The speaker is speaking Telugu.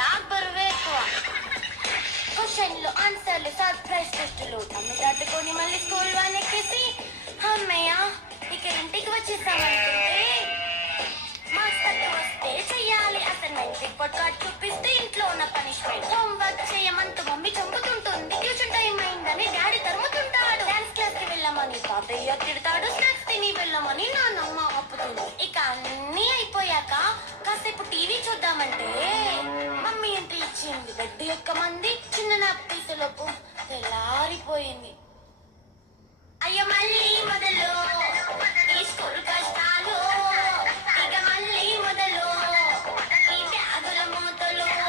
నాకు బరువే ఎక్కువ. క్వశ్చన్లు ఆన్సర్లు సర్ప్రైజ్ టెస్టులు అన్ని తట్టుకొని మళ్ళీ స్కూల్ వన్ ఎక్కేసి అమ్మయ్య ఇక ఇంటికి వచ్చేసామనుకుంటే మాస్టర్ వస్తే చెయ్యాలి అసైన్మెంట్ రిపోర్ట్ కార్డ్ చూపిస్తే ఇంట్లో ఉన్న punishment. Homework చేయమంటూ mummy చంపుతుంటుంది. Tuition time అయిందని డాడీ తరుముతుంటాడు. డాన్స్ క్లాస్ కి వెళ్ళమని తాతయ్య తిడతాడు. స్నాక్స్ తిని వెళ్ళమని నాన్నమ్మ ఆపుతుంది. ఇక అన్ని అయిపోయాక కాసేపు టీవీ చూద్దామంటే మమ్మీ ఎంట్రీ ఇచ్చింది. బెడ్ ఎక్కమంది. చిన్న నాప్ తీసేలోపు తెల్లారిపోయింది. అయ్యో మళ్ళీ మొదలు